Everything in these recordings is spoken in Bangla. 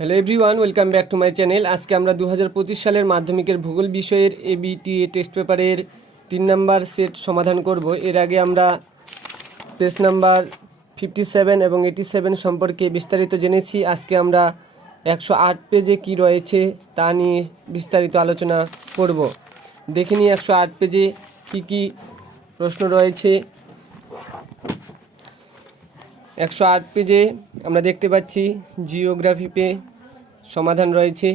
Hello everyone, welcome back to my channel. আজকে আমরা 2025 সালের মাধ্যমিকের ভূগোল বিষয়ের এবিটিএ টেস্ট পেপারের 3 নাম্বার সেট সমাধান করব। এর আগে আমরা পেজ নাম্বার 57 এবং 87 সম্পর্কে বিস্তারিত জেনেছি। আজকে আমরা 108 পেজে কি রয়েছে তা নিয়ে বিস্তারিত আলোচনা করব। দেখে নিই 108 পেজে কি কি প্রশ্ন রয়েছে। 108 পেজে আমরা দেখতে পাচ্ছি জিওগ্রাফিতে সমাধান রয়েছে।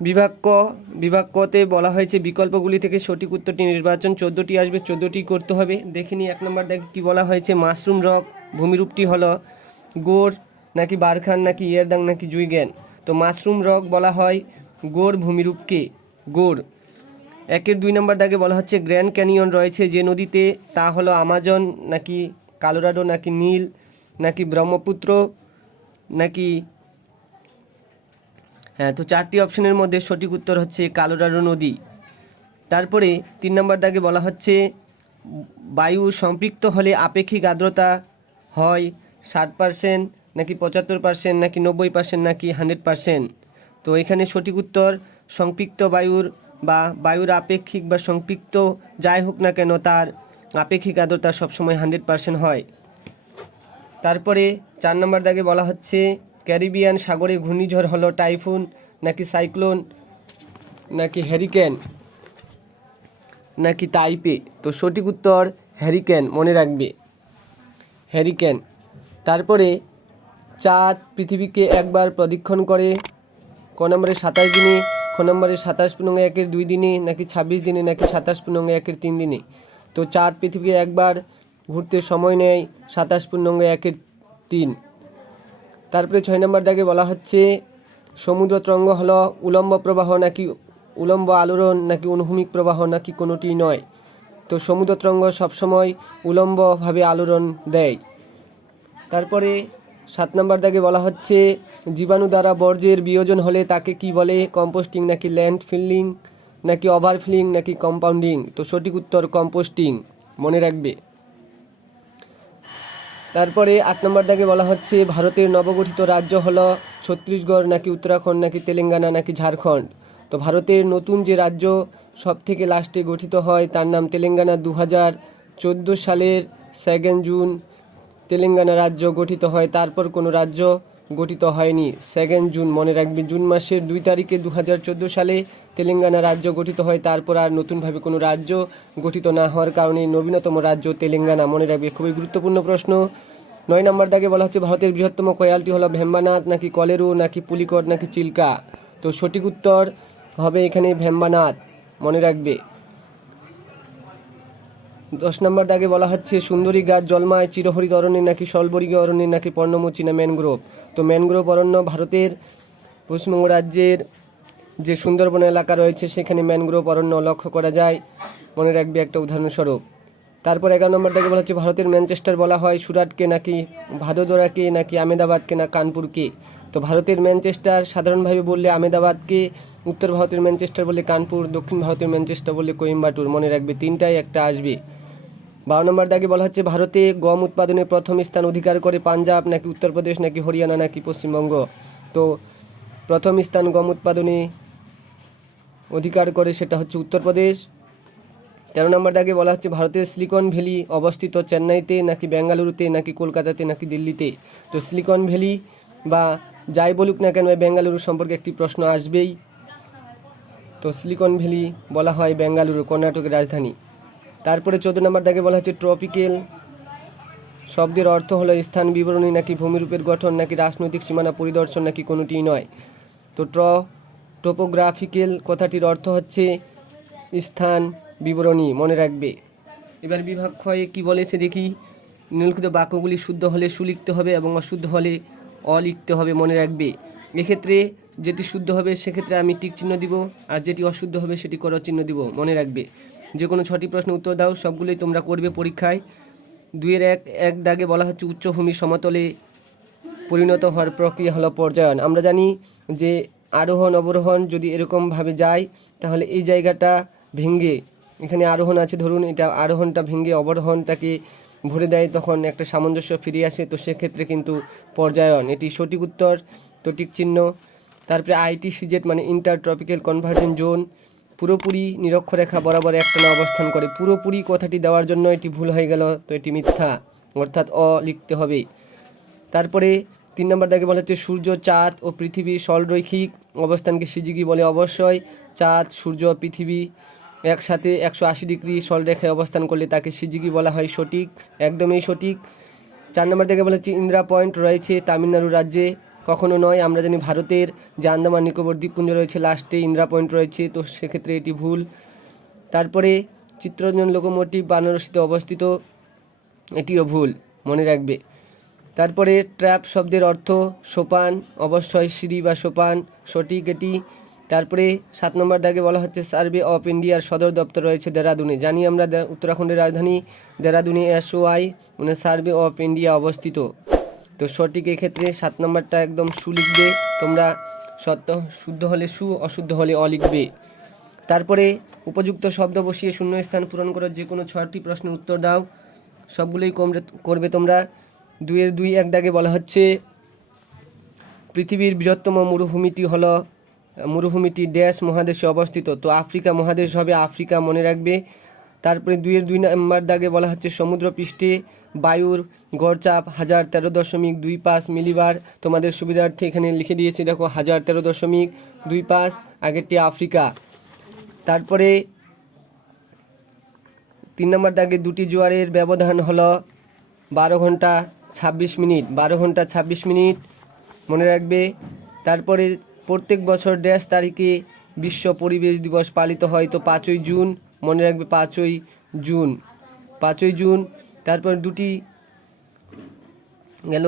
বিভাগ কতে বলা হয়েছে বিকল্পগুলি থেকে সঠিক উত্তরটি নির্বাচন। 14টি আসবে, 14টি করতে হবে। দেখে নিই 1 নম্বর দেখে কী বলা হয়েছে। মাশরুম রক ভূমিরূপটি হলো গোড় নাকি বারখান নাকি ইয়ারদাং নাকি জুইগ্যান। তো মাশরুম রক বলা হয় গোড় ভূমিরূপকে, গোড়। 2 নম্বর দাগে বলা হচ্ছে গ্র্যান্ড ক্যানিয়ন রয়েছে যে নদীতে, তা হলো আমাজন নাকি কলোরাডো নাকি নীল নাকি ব্রহ্মপুত্র নাকি, হ্যাঁ, তো 4টি অপশনের মধ্যে সঠিক উত্তর হচ্ছে কলোরাডো নদী। তারপরে 3 নম্বর দাগে বলা হচ্ছে বায়ু সম্পৃক্ত হলে আপেক্ষিক আর্দ্রতা হয় 60% নাকি 75% নাকি 90% নাকি 100%। তো এখানে সঠিক উত্তর সম্পৃক্ত বায়ুর বা বায়ুর আপেক্ষিক বা সম্পৃক্ত যাই হোক না কেন তার আপেক্ষিক আর্দ্রতা সবসময় 100% হয়। তারপরে 4 নম্বর দাগে বলা হচ্ছে ক্যারিবিয়ান সাগরে ঘূর্ণিঝড় হলো টাইফুন নাকি সাইক্লোন নাকি হ্যারিকেন নাকি তাইপে। তো সঠিক উত্তর হ্যারিকেন, মনে রাখবে, হ্যারিকেন। তারপরে চাঁদ পৃথিবীকে একবার প্রদক্ষিণ করে ক নম্বরে 27 দিনে, খ নম্বরে 27 × 1 2 দিনে নাকি 26 দিনে নাকি 27 × 1 3 দিনে। তো চাঁদ পৃথিবীকে একবার ঘুরতে সময় নেয় 27 × 1 3। তারপরে 6 নম্বর দাগে বলা হচ্ছে সমুদ্র তরঙ্গ হলো উলম্ব প্রবাহ নাকি উলম্ব আলোড়ন নাকি অনুভূমিক প্রবাহ নাকি কোনোটি নয়। তো সমুদ্র তরঙ্গ সবসময় উলম্বভাবে আলোড়ন দেয়। তারপরে 7 নম্বর দাগে বলা হচ্ছে জীবাণু দ্বারা বর্জ্যের বিয়োজন হলে তাকে কি বলে, কম্পোস্টিং নাকি ল্যান্ড ফিলিং নাকি ওভারফিলিং নাকি কম্পাউন্ডিং। তো সঠিক উত্তর কম্পোস্টিং, মনে রাখবে। তারপরে 8 নম্বর দাগে বলা হচ্ছে ভারতের নবগঠিত রাজ্য হলো ছত্তিশগড় নাকি উত্তরাখণ্ড নাকি তেলেঙ্গানা নাকি ঝাড়খণ্ড। তো ভারতের নতুন যে রাজ্য সব থেকে লাস্টে গঠিত হয় তার নাম তেলেঙ্গানা। 2014 সালের 2 জুন তেলেঙ্গানা রাজ্য গঠিত হয়, তারপর কোনো রাজ্য গঠিত হয়নি। 2 জুন মনে রাখবে, জুন মাসের 2 তারিখে 2014 সালে তেলেঙ্গানা রাজ্য গঠিত হয়, তারপর আর নতুনভাবে কোনো রাজ্য গঠিত না হওয়ার কারণে নবীনতম রাজ্য তেলেঙ্গানা, মনে রাখবে। খুবই গুরুত্বপূর্ণ প্রশ্ন। 9 নম্বর দাগে বলা হচ্ছে ভারতের বৃহত্তম কয়ালটি হলো ভেম্বানাথ নাকি কলেরু নাকি পুলিকট নাকি চিল্কা। তো সঠিক উত্তর হবে এখানে ভেম্বানাথ, মনে রাখবে। 10 নম্বর দাগে বলা হচ্ছে সুন্দরী গাছ জন্মায় চিরহরিত অরণ্যে নাকি স্বল্পবর্গীয় অরণ্যে নাকি পর্ণমোচী না ম্যানগ্রোভ। তো ম্যানগ্রোভ অরণ্য ভারতের পশ্চিমবঙ্গ রাজ্যের যে সুন্দরবন এলাকা রয়েছে সেখানে ম্যানগ্রোভ অরণ্য লক্ষ্য করা যায়, মনে রাখবে একটা উদাহরণস্বরূপ। তারপর 11 নম্বর দাগে বলা হচ্ছে ভারতের ম্যানচেস্টার বলা হয় সুরাটকে নাকি ভাদোদরাকে নাকি আমেদাবাদকে না কানপুরকে। তো ভারতের ম্যানচেস্টার সাধারণভাবে বললে আমেদাবাদকে, উত্তর ভারতের ম্যানচেস্টার বললে কানপুর, দক্ষিণ ভারতের ম্যানচেস্টার বললে কোয়েম্বাটুর, মনে রাখবে। 3টায় একটা আসবে। 12 নম্বর দাগে বলা হচ্ছে ভারতে গম উৎপাদনে প্রথম স্থান অধিকার করে পাঞ্জাব নাকি উত্তরপ্রদেশ নাকি হরিয়ানা নাকি পশ্চিমবঙ্গ। তো প্রথম স্থান গম উৎপাদনে অধিকার করে সেটা হচ্ছে উত্তরপ্রদেশ। 13 নম্বর দাগে বলা হচ্ছে ভারতের সিলিকন ভ্যালি অবস্থিত চেন্নাইতে নাকি বেঙ্গালুরুতে নাকি কলকাতাতে নাকি দিল্লিতে। তো সিলিকন ভ্যালি বা যাই বলুক না কেন বেঙ্গালুরু সম্পর্কে একটি প্রশ্ন আসবেই। তো সিলিকন ভ্যালি বলা হয় বেঙ্গালুরু, কর্ণাটকের রাজধানী। তারপরে 14 নম্বর দাগে বলা হচ্ছে ট্রপিক্যাল শব্দের অর্থ হলো স্থান বিবরণী নাকি ভূমিরূপের গঠন নাকি রাজনৈতিক সীমানা পরিদর্শন নাকি কোনোটিই নয়। তো টোপোগ্রাফিক্যাল কথাটির অর্থ হচ্ছে স্থান বিবরণী, মনে রাখবে। এবার বিভাগ ক্ষয়ে কী বলেছে দেখি। নিম্নলিখিত বাক্যগুলি শুদ্ধ হলে সু লিখতে হবে এবং অশুদ্ধ হলে অ লিখতে হবে, মনে রাখবে। এক্ষেত্রে যেটি শুদ্ধ হবে সেক্ষেত্রে আমি টিক চিহ্ন দিব, আর যেটি অশুদ্ধ হবে সেটি কর চিহ্ন দিব, মনে রাখবে। যে কোনো 6টি প্রশ্ন উত্তর দাও, সবগুলোই তোমরা করবে পরীক্ষায়। 2-এর 1 দাগে বলা হচ্ছে উচ্চভূমি সমতলে পরিণত হওয়ার প্রক্রিয়া হলো পর্যায়ন। আমরা জানি যে আরোহণ অবরোহণ যদি এরকমভাবে যায় তাহলে এই জায়গাটা ভেঙে, এখানে আরোহণ আছে ধরুন, এটা আরোহণটা ভেঙে অবরোহণটাকে ভরে দেয়, তখন একটা সামঞ্জস্য ফিরে আসে। তো সেক্ষেত্রে কিন্তু পর্যায়ন, এটি সঠিক উত্তর। তো টিক চিহ্ন। তারপরে ITCZ মানে ইন্টার ট্রপিক্যাল কনভার্জেন্স জোন, পুরোপুরি নিরক্ষরেখা বরাবর একটানা অবস্থান করে। পুরোপুরি কথাটি দেওয়ার জন্য এটি ভুল হয়ে গেল, তো এটি মিথ্যা, অর্থাৎ লিখতে হবে। তারপরে 3 নম্বর দাগে বলা হচ্ছে সূর্য, চাঁদ ও পৃথিবী সরলরৈখিক অবস্থানকে সিজিগি বলে। অবশ্যই চাঁদ, সূর্য, পৃথিবী একসাথে 180 ডিগ্রি সরলরেখায় অবস্থান করলে তাকে সিজিগি বলা হয়। সঠিক, একদমই সঠিক। 4 নম্বর দাগে বলা হচ্ছে ইন্দিরা পয়েন্ট রয়েছে তামিলনাড়ু রাজ্যে। কখনো নয়, আমরা জানি ভারতের যে আন্দামান নিকোবর দ্বীপপুঞ্জ রয়েছে লাস্টে ইন্দিরা পয়েন্ট রয়েছে, তো সেক্ষেত্রে এটি ভুল। তারপরে চিত্তরঞ্জন লোকোমোটিভ বারাণসীতে অবস্থিত, এটিও ভুল, মনে রাখবে। তারপরে ট্র্যাপ শব্দের অর্থ সোপান, অবশ্যই সিঁড়ি বা সোপান, সঠিক এটি। তারপরে 7 নম্বর দাগে বলা হচ্ছে সার্ভে অফ ইন্ডিয়ার সদর দপ্তর রয়েছে দেরাদুনে। জানি আমরা উত্তরাখণ্ডের রাজধানী দেরাদুনে SOI মানে সার্ভে অফ ইন্ডিয়া অবস্থিত, তো সঠিক এক্ষেত্রে 7 নম্বরটা একদম লিখবে তোমরা, শুদ্ধ হলে সু, অশুদ্ধ হলে লিখবে। তারপরে উপযুক্ত শব্দ বসিয়ে শূন্যস্থান পূরণ করো, যে কোনো 6টি প্রশ্নের উত্তর দাও, সবগুলোই করবে তোমরা। 2-1 দাগে বলা হচ্ছে পৃথিবীর বৃহত্তম মরুভূমিটি ড্যাশ মহাদেশে অবস্থিত, তো আফ্রিকা মহাদেশ হবে, আফ্রিকা মনে রাখবে। তারপরে 2 নম্বর দাগে বলা হচ্ছে সমুদ্রপৃষ্ঠে বায়ুর গড় চাপ 1013.25 মিলিবার। তোমাদের সুবিধার্থে এখানে লিখে দিয়েছি, দেখো 1013.25, আগেরটি আফ্রিকা। তারপরে 3 নম্বর দাগে দুটি জোয়ারের ব্যবধান হলো 12 ঘন্টা 26 মিনিট, 12 ঘন্টা 26 মিনিট মনে রাখবে। তারপরে প্রত্যেক বছর ড্যাশ তারিখে বিশ্ব পরিবেশ দিবস পালিত হয়, তো 5ই জুন মনে রাখবে, 5ই জুন, 5ই জুন। তারপর দুটি গেল।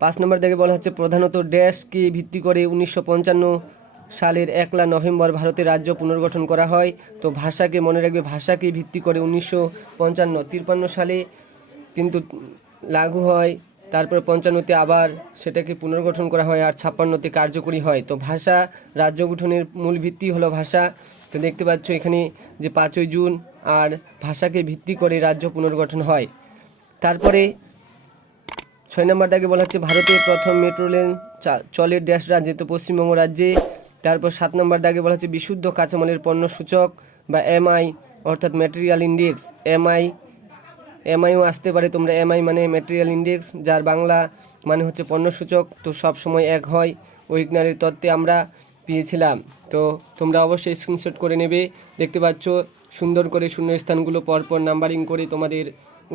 5 নম্বর দাগে বলা হচ্ছে প্রধানত ড্যাশকে ভিত্তি করে 1955 সালের 1 নভেম্বর ভারতের রাজ্য পুনর্গঠন করা হয়, তো ভাষাকে মনে রাখবে, ভাষাকে ভিত্তি করে 1953 সালে কিন্তু লাগু হয়, তারপর 55-তে আবার সেটাকে পুনর্গঠন করা হয়, আর 56-তে কার্যকরী হয়। তো ভাষা রাজ্য গঠনের মূল ভিত্তি হলো ভাষা। তো দেখতে পাচ্ছ এখানে যে 5ই জুন আর ভাষাকে ভিত্তি করে রাজ্য পুনর্গঠন হয়। তারপরে 6 নম্বর দাগে বলা হচ্ছে ভারতের প্রথম মেট্রো রেল চলে ড্যাশ রাজ্যে, তো পশ্চিমবঙ্গ রাজ্যে। তারপর 7 নম্বর দাগে বলা হচ্ছে বিশুদ্ধ কাঁচামালের পণ্য সূচক বা MI অর্থাৎ ম্যাটেরিয়াল ইন্ডেক্স, MIও আসতে পারে, তোমরা MI মানে ম্যাটেরিয়াল ইন্ডেক্স, যার বাংলা মানে হচ্ছে পণ্য সূচক, তো সব সময় এক হয়, ওয়েগনারের তত্ত্বে আমরা পেয়েছিলাম। তো তোমরা অবশ্যই স্ক্রিনশট করে নেবে। দেখতে পাচ্ছ সুন্দর করে শূন্যস্থানগুলো পরপর নাম্বারিং করে তোমাদের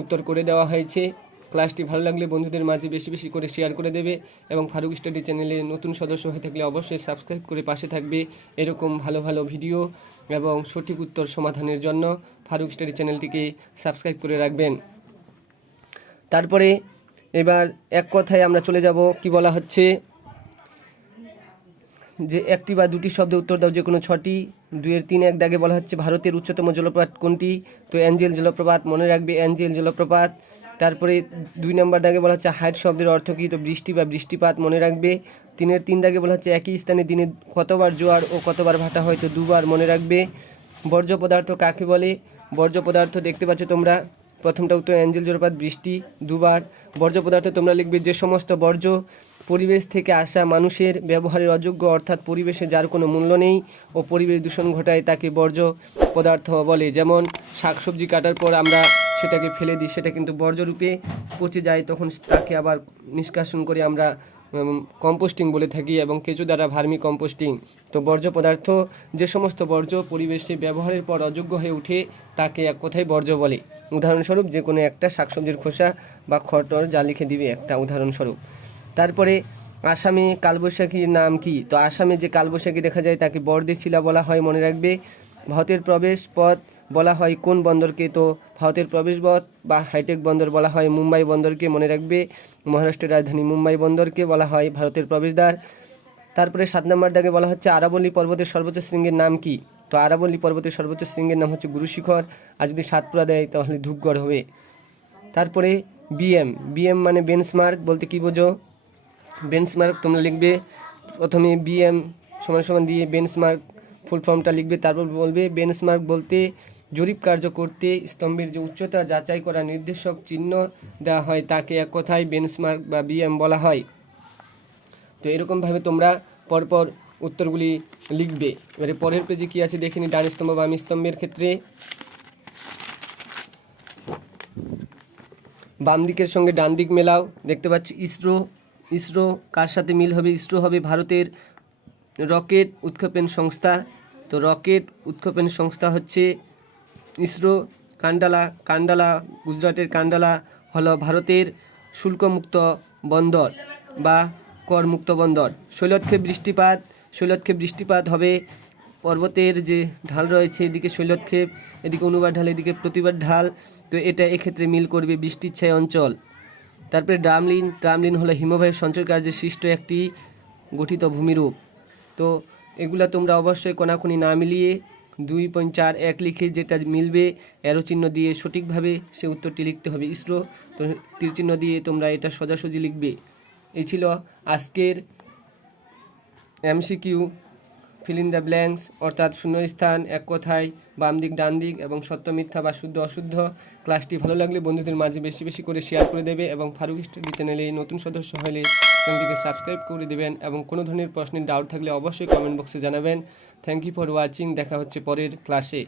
উত্তর করে দেওয়া হয়েছে। ক্লাসটি ভালো লাগলে বন্ধুদের মাঝে বেশি বেশি করে শেয়ার করে দেবে, এবং ফারুক স্টাডি চ্যানেলে নতুন সদস্য হয়ে থাকলে অবশ্যই সাবস্ক্রাইব করে পাশে থাকবে এরকম ভালো ভালো ভিডিও এবং সঠিক উত্তর সমাধানের জন্য ফারুক স্টাডি চ্যানেলটিকে সাবস্ক্রাইব করে রাখবেন। তারপরে এবার এক কথায় আমরা চলে যাব, কি বলা হচ্ছে যে একটি বা দুটি শব্দ উত্তর দাও, যে কোনো 6টি। 2-3-1 দাগে বলা হচ্ছে ভারতের উচ্চতম জলপ্রপাত কোনটি, তো অ্যাঞ্জেল জলপ্রপাত মনে রাখবে, অ্যাঞ্জেল জলপ্রপাত। তারপরে 2 নম্বর দাগে বলা হচ্ছে হাইট শব্দের অর্থ কী, তো বৃষ্টি বা বৃষ্টিপাত মনে রাখবে। 3 দাগে বলা হচ্ছে একই স্থানে দিনে কতবার জোয়ার ও কতবার ভাটা হয়, তো 2বার মনে রাখবে। বর্জ্য পদার্থ কাকে বলে, বর্জ্য পদার্থ দেখতে পাচ্ছ তোমরা, প্রথমটা উত্তর অ্যাঞ্জেল জলপ্রপাত, বৃষ্টি 2বার। বর্জ্য পদার্থ তোমরা লিখবে যে সমস্ত বর্জ্য পরিবেশ থেকে আসা মানুষের ব্যবহারের অযোগ্য, অর্থাৎ পরিবেশে যার কোনো মূল্য নেই ও পরিবেশ দূষণ ঘটায় তাকে বর্জ্য পদার্থ বলে। যেমন শাকসবজি কাটার পর আমরা সেটাকে ফেলে দিই, সেটা কিন্তু বর্জ্যরূপে পচে যায়, তখন তাকে আবার নিষ্কাশন করে আমরা কম্পোস্টিং বলে থাকি, এবং কেঁচো দ্বারা ভার্মি কম্পোস্টিং। তো বর্জ্য পদার্থ যে সমস্ত বর্জ্য পরিবেশে ব্যবহারের পর অযোগ্য হয়ে ওঠে তাকে এক কথায় বর্জ্য বলে। উদাহরণস্বরূপ যে কোনো একটা শাকসবজির খোসা বা খড়টর যা লিখে দিবে একটা উদাহরণস্বরূপ। তারপরে আসামে কালবৈশাখীর নাম কি, তো আসামে যে কালবৈশাখী দেখা যায় তাকে বরদেশিলা বলা হয়, মনে রাখবে। ভারতের প্রবেশ পথ বলা হয় কোন বন্দরকে, তো ভারতের প্রবেশপথ বা হাইটেক বন্দর বলা হয় মুম্বাই বন্দরকে, মনে রাখবে। মহারাষ্ট্রের রাজধানী মুম্বাই বন্দরকে বলা হয় ভারতের প্রবেশদ্বার। তারপরে 7 নম্বর দাগে বলা হচ্ছে আরাবল্লী পর্বতের সর্বোচ্চ শৃঙ্গের নাম কি, তো আরাবল্লী পর্বতের সর্বোচ্চ শৃঙ্গের নাম হচ্ছে গুরুশিখর, আর যদি সাতপুরা দেয় তাহলে ধূপগড় হবে। তারপরে বিএম মানে বেঞ্চমার্ক বলতে কী বোঝো, বেঞ্চমার্ক তোমরা লিখবে, প্রথমে BM = দিয়ে বেঞ্চমার্ক ফুল ফর্মটা লিখবে, তারপর বলবে বেঞ্চমার্ক বলতে জরিপ কার্য করতে স্তম্ভের যে উচ্চতা যাচাই করা নির্দেশক চিহ্ন দেওয়া হয় তাকে এক কথায় বেঞ্চমার্ক বা BM বলা হয়। তো এরকমভাবে তোমরা পরপর উত্তরগুলি লিখবে। এবারে পরের পেজে কী আছে দেখে নিই। ডান স্তম্ভ বাম স্তম্ভের ক্ষেত্রে বাম দিকের সঙ্গে ডান দিক মেলাও। দেখতে পাচ্ছি ইসরো। ইসরো কার সাথে মিল হবে? ইসরো হবে ভারতের রকেট উৎক্ষেপণ সংস্থা। তো রকেট উৎক্ষেপণ সংস্থা হচ্ছে ইসরো। কান্ডালা গুজরাটের কান্ডালা হলো ভারতের শুল্কমুক্ত বন্দর বা করমুক্ত বন্দর। শৈলক্ষেপ বৃষ্টিপাত হবে পর্বতের যে ঢাল রয়েছে, এদিকে শৈলক্ষেপ, এদিকে অনুবার ঢাল, এদিকে প্রতিবার ঢাল। তো এটা এক্ষেত্রে মিল করবে, বৃষ্টির ছায় অঞ্চল। তারপরে ড্রামলিন হলো হিমবাহের সঞ্চয় কার্যে সৃষ্ট একটি গঠিত ভূমিরূপ। তো এগুলা তোমরা অবশ্যই কোনাকুনি না মিলিয়ে 2.41 লিখে যেটা মিলবে অ্যারো চিহ্ন দিয়ে সঠিকভাবে সে উত্তরটি লিখতে হবে। ইসরো, তো তীর চিহ্ন দিয়ে তোমরা এটা সোজাসুজি লিখবে। এই ছিল আজকের MCQ fill in the blanks, অর্থাৎ শূন্যস্থান, এক কথায় বাম দিক ডান দিক এবং সত্য মিথ্যা বা শুদ্ধ অশুদ্ধ। ক্লাসটি ভালো লাগলে বন্ধুদের মাঝে বেশি বেশি করে শেয়ার করে দেবে এবং ফারুক স্টাডি চ্যানেলে নতুন সদস্য হলে চ্যানেলটিকে সাবস্ক্রাইব করে দেবেন এবং কোনো ধরনের প্রশ্নের ডাউট থাকলে অবশ্যই কমেন্ট বক্সে জানাবেন। Thank you for watching. দেখা হচ্ছে পরের ক্লাসে।